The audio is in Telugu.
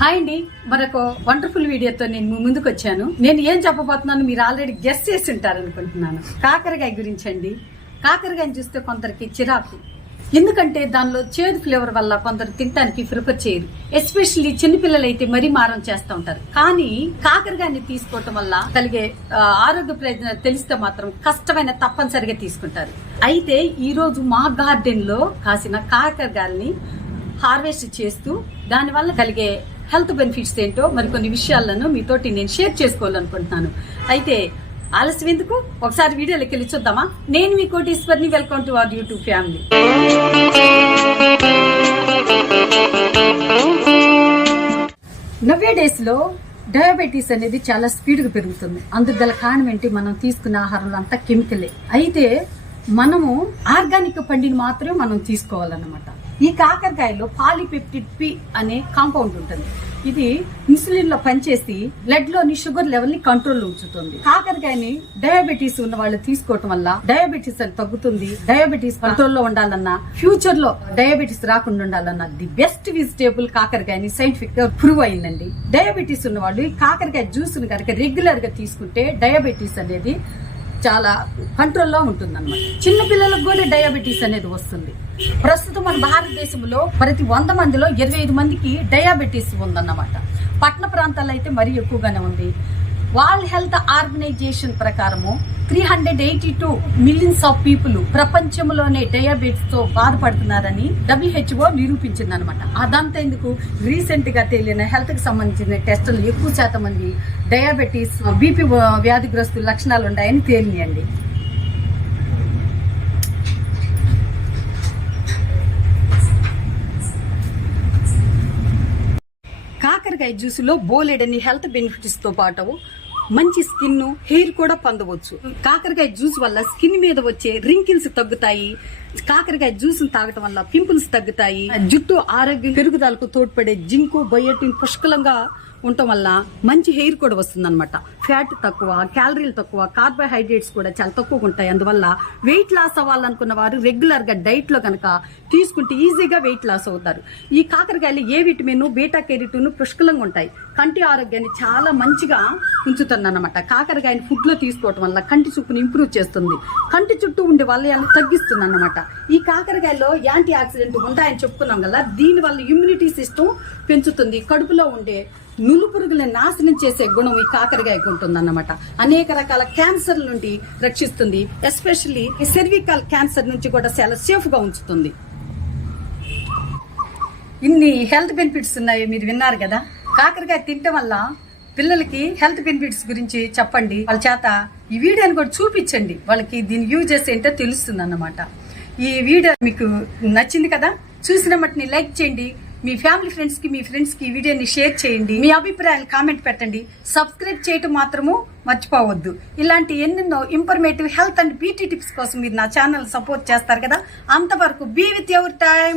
హాయ్ అండి, మరొక వండర్ఫుల్ వీడియోతో నేను ముందుకు వచ్చాను. నేను ఏం చెప్పబోతున్నాను మీరు ఆల్రెడీ గెస్ చేసి ఉంటారు అనుకుంటున్నాను. కాకరకాయ గురించి అండి. కాకరకాయని చూస్తే కొందరికి చిరాకు, ఎందుకంటే దానిలో చేదు ఫ్లేవర్ వల్ల కొందరు తినడానికి ప్రిఫర్ చేయరు. ఎస్పెషల్లీ చిన్నపిల్లలు అయితే మరీ మారం చేస్తూ ఉంటారు. కానీ కాకరకాయని తీసుకోవటం వల్ల కలిగే ఆరోగ్య ప్రయోజనాలు తెలిస్తే మాత్రం కష్టమైన తప్పనిసరిగా తీసుకుంటారు. అయితే ఈ రోజు మా గార్డెన్ లో కాసిన కాకరకాయల్ని హార్వెస్ట్ చేస్తూ దాని వల్ల కలిగే హెల్త్ బెనిఫిట్స్ ఏంటో మరికొన్ని విషయాలను మీతోటి నేను షేర్ చేసుకోవాలనుకుంటున్నాను. అయితే ఆలస్యం ఎందుకు, ఒకసారి వీడియోలోకి వెళ్ళి చూద్దామా. నేను మీ కోటీశ్వర్ని. Welcome to our YouTube family. Nowadays లో డయాబెటీస్ అనేది చాలా స్పీడ్ గా పెరుగుతుంది. అందుకు గల కారణం ఏంటి, మనం తీసుకునే ఆహారంలో అంతా కెమికలే. అయితే మనము ఆర్గానిక్ పండిని మాత్రమే మనం తీసుకోవాలన్నమాట. ఈ కాకరకాయలో పాలిపెప్టిడ్ పి అనే కాంపౌండ్ ఉంటుంది. ఇది ఇన్సులిన్ లో పనిచేసి బ్లడ్ లోని షుగర్ లెవెల్ ని కంట్రోల్ లో ఉంచుతుంది. కాకరకాయని డయాబెటీస్ ఉన్న వాళ్ళు తీసుకోవటం వల్ల డయాబెటీస్ అని తగ్గుతుంది. డయాబెటీస్ కంట్రోల్ లో ఉండాలన్నా, ఫ్యూచర్ లో డయాబెటీస్ రాకుండా ఉండాలన్నా ది బెస్ట్ వెజిటేబుల్ కాకరకాయని సైంటిఫిక్ గా ప్రూవ్ అయిందండి. డయాబెటీస్ ఉన్న వాళ్ళు ఈ కాకరకాయ జ్యూస్ ని కనుక రెగ్యులర్ గా తీసుకుంటే డయాబెటీస్ అనేది చాలా కంట్రోల్లో ఉంటుంది అన్నమాట. చిన్న పిల్లలకు కూడా డయాబెటీస్ అనేది వస్తుంది. ప్రస్తుతం మన భారతదేశంలో ప్రతి 100 మందిలో 25 మందికి డయాబెటీస్ ఉందన్నమాట. పట్టణ ప్రాంతాల్లో అయితే మరీ ఎక్కువగానే ఉంది. వరల్డ్ హెల్త్ ఆర్గనైజేషన్ ప్రకారము 382 మిలియన్స్ ఆఫ్ పీపుల్ ప్రపంచంలోనే డయాబెటీస్ తో బాధపడుతున్నారని WHO నిరూపించింది అనమాట. అదంతా ఎందుకు, రీసెంట్ గా తేలిన హెల్త్ కి సంబంధించిన టెస్టులు ఎక్కువ శాతం మంది డయాబెటీస్, బీపీ వ్యాధిగ్రస్తుల లక్షణాలు ఉన్నాయని తేలినాయండి. కాకరకాయ జ్యూస్ లో బోలెడని హెల్త్ బెనిఫిట్స్ తో పాటు మంచి స్కిన్, హెయిర్ కూడా పొందవచ్చు. కాకరకాయ జ్యూస్ వల్ల స్కిన్ మీద వచ్చే రింకిల్స్ తగ్గుతాయి. కాకరకాయ జ్యూస్ తాగటం వల్ల పింపుల్స్ తగ్గుతాయి. జుట్టు ఆరోగ్యం పెరుగుదలకు తోడ్పడే జింకు, బయోటిన్ పుష్కలంగా ఉండటం వల్ల మంచి హెయిర్ కూడా వస్తుంది అనమాట. ఫ్యాట్ తక్కువ, క్యాలరీలు తక్కువ, కార్బోహైడ్రేట్స్ కూడా చాలా తక్కువగా ఉంటాయి. అందువల్ల వెయిట్ లాస్ అవ్వాలనుకున్న వారు రెగ్యులర్ గా డైట్ లో కనుక తీసుకుంటే ఈజీగా వెయిట్ లాస్ అవుతారు. ఈ కాకరకాయలు ఏ విటమిన్, బీటా కెరోటిన్ పుష్కలంగా ఉంటాయి. కంటి ఆరోగ్యాన్ని చాలా మంచిగా ఉంచుతుంది అన్నమాట. కాకరకాయని ఫుడ్ లో తీసుకోవటం వల్ల కంటి చూపుని ఇంప్రూవ్ చేస్తుంది. కంటి చుట్టూ ఉండే వలయాలను తగ్గిస్తుంది అన్నమాట. ఈ కాకరకాయలో యాంటీ ఆక్సిడెంట్ ఉంటాయని చెప్పుకున్నాం కదా, దీని వల్ల ఇమ్యూనిటీ సిస్టమ్ పెంచుతుంది. కడుపులో ఉండే నులు పురుగులను నాశనం చేసే గుణం ఈ కాకరకాయకు ఉంటుందన్నమాట. అనేక రకాల క్యాన్సర్ నుండి రక్షిస్తుంది. ఎస్పెషల్లీ సెర్వికల్ క్యాన్సర్ నుంచి కూడా చాలా సేఫ్ గా ఉంచుతుంది. ఇన్ని హెల్త్ బెనిఫిట్స్ ఉన్నాయి, మీరు విన్నారు కదా. కాకరకాయ తినటం వల్ల పిల్లలకి హెల్త్ బెనిఫిట్స్ గురించి చెప్పండి. వాళ్ళ చేత ఈ వీడియోని కూడా చూపించండి. వాళ్ళకి దీని యూజెస్ ఏంటో తెలుస్తుంది అన్నమాట. ఈ వీడియో మీకు నచ్చింది కదా, చూసిన మట్టిని లైక్ చేయండి. మీ ఫ్యామిలీ ఫ్రెండ్స్ కి ఈ వీడియోని షేర్ చేయండి. మీ అభిప్రాయాలు కామెంట్ పెట్టండి. సబ్స్క్రైబ్ చేయటం మాత్రము మర్చిపోవద్దు. ఇలాంటి ఎన్నెన్నో informative health and beauty tips కోసం మీరు నా ఛానల్ సపోర్ట్ చేస్తారు కదా. అంతవరకు బీ విత్ యువర్ టైం.